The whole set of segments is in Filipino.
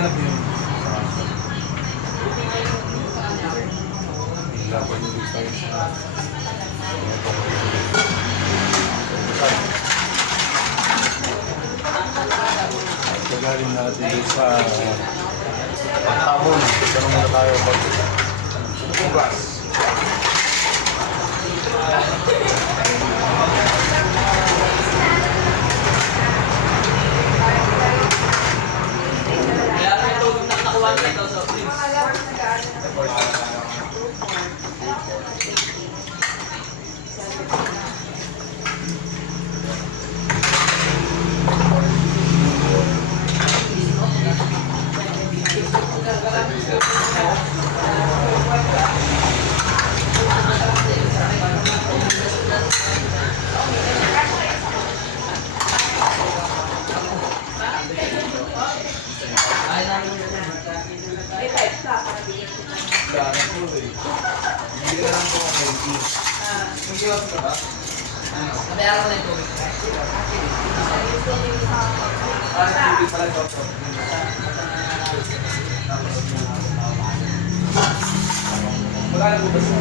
hinahanap niyo? Laban nyo dito tayo sa pagaling natin dito sa pagtabon. Tanong muna tayo pag-ugas. Nabayaran ko na yung tubig. Tubig pala, doktor. Magkano po ba siya?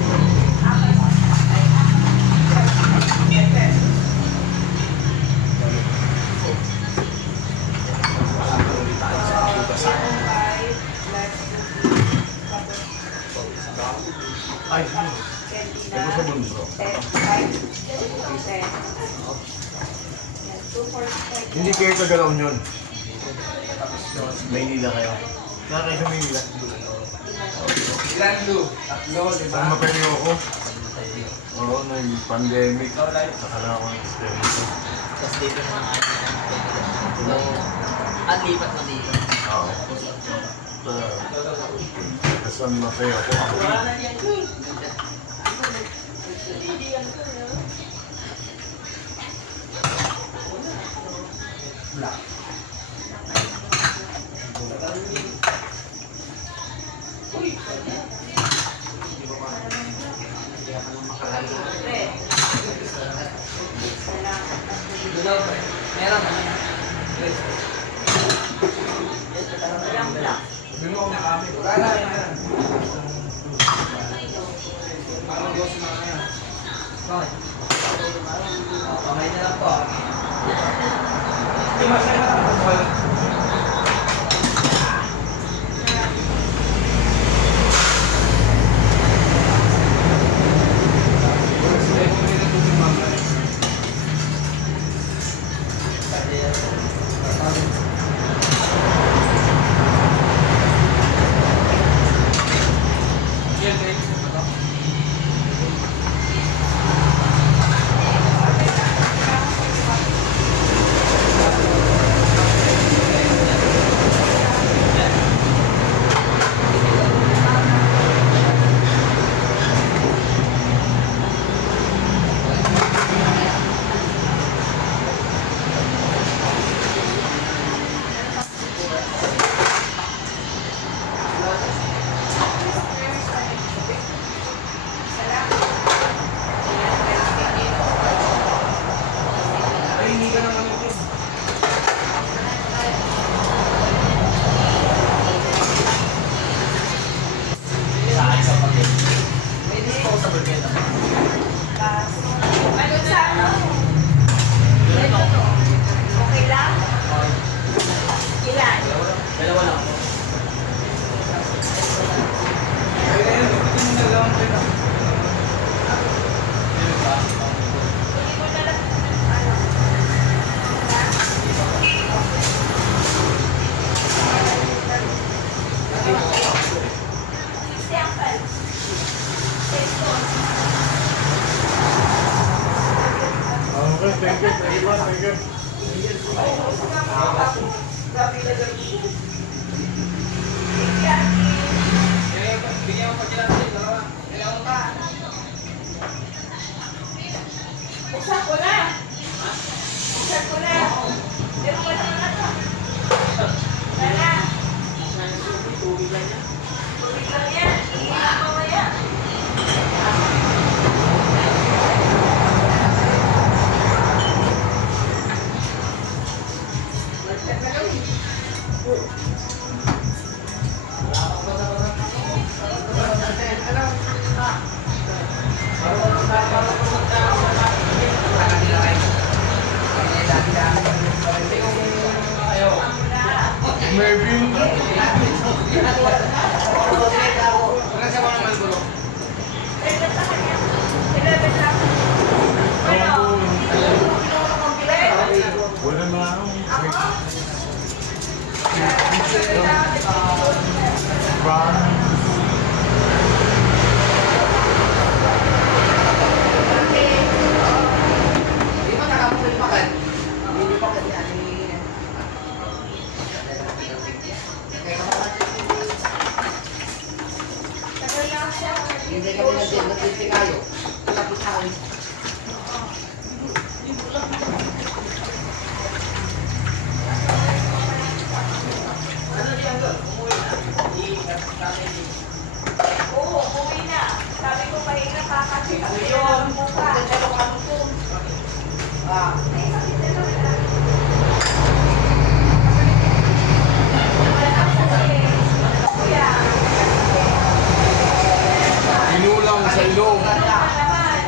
Ay, ito sa bunso. Hindi kayo tagalaw yun. Maynila kayo. Kaya kayo sa Maynila. Ilan do? Tatlo, di ba? Saan mapili ako? Oo, nag-pandemic. Sakala ako ng experiment. Tapos dito na ang lipat na dito. Oo. Saan mapili ako? Meron na. Sabi mo ako na kami. Wala yan. Parang Diyos na yan. Bakit? Kamay na lang po. Hindi masaya na. Thank you. Bigyan mo pa sila natin, dalawa. Kailangan pa. Buksan ko na. Buksan ko na. Meron ko naman na to. Wala. Tubig lang yan. Tubig lang yan. Hindi na mamaya. maybe. Wala sa mga malbulo. Eleven sa kanya. 11 lang. Ano? Wala na ako. Di ba nakapagod pa kan? Hindi pa kasi ano Tagal lang siya. hindi kami nagtitikayo. Tapos ako. Oo, umuwi na. Sabi ko pahinga pa kasi kailangan mo pa. Ah, Ay, sakit na lang. Wala kang sakit. Kuya. Inulang sa ilong. Ano ka naman?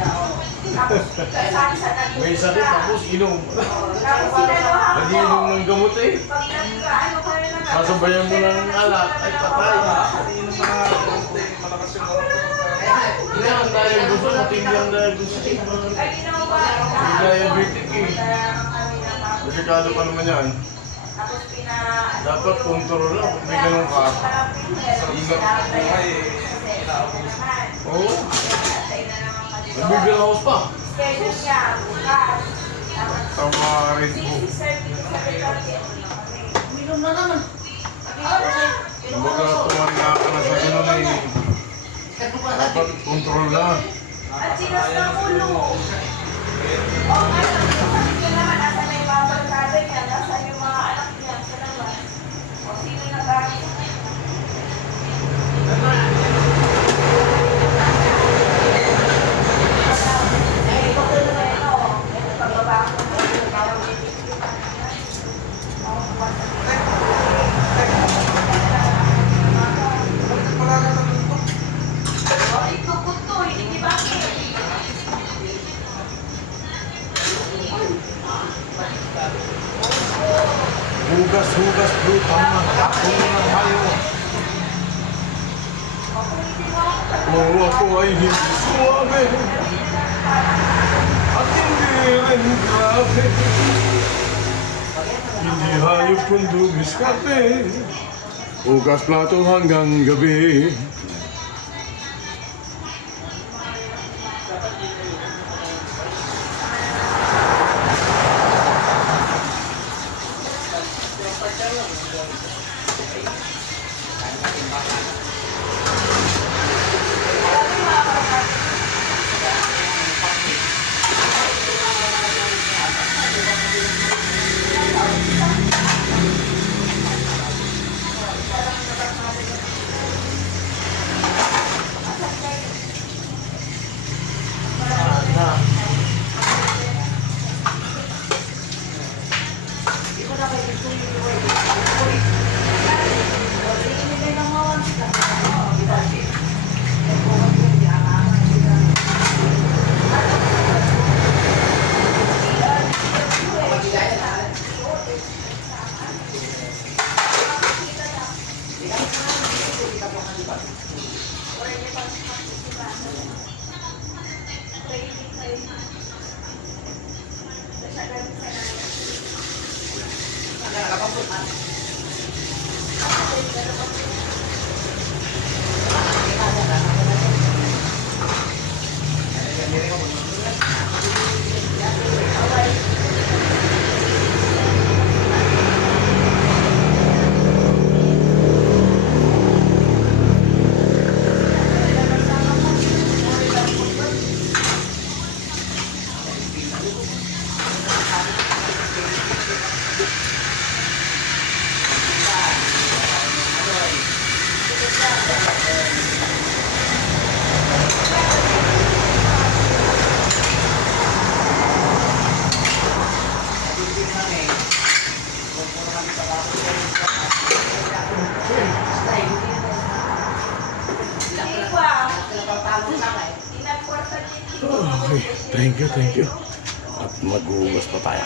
Tapos, sabi sa naging May sakit tapos inom. Tapos sinaluhan Lagi mo. inom ng gamot eh. Pag nagkaano ka na lang. Sasabayan mo ng alak. Ay patay. Yung mga malakas yung Hindi ang diabetes. Matindi ang diabetes. Ay, ginawa ba? May diabetic eh. Kami na tapos. Delikado pa naman yan. Tapos Dapat control lang. Kung may ganun ka. Ingat ang buhay eh. Oo. Nabigyan ako pa. Schedule niya, bukas. Dapat Tamarin ko. 6:30 sa Kentucky. uminom na naman. Kumbaga tumaringa ka na sa ganun ay dapat control lang. At sinas ng ulo mo. O nga, sabi ko naman, nasa na yung mga barkada niya, nasa yung mga anak niya sa labas. O sino nag-aaral? Eh, ito ko na ito. Ito, pagbaba ko na ito. Parang may video pa niya. O, ito ko to, hindi ba? Hugas-hugas bro, tama. Ako na tayo. Oo, ako ay hindi suwabe. At hindi rin grabe. Hindi hayop kung dumiskarte. Hugas plato hanggang gabi. Okay, thank you. At maghuhugas pa tayo.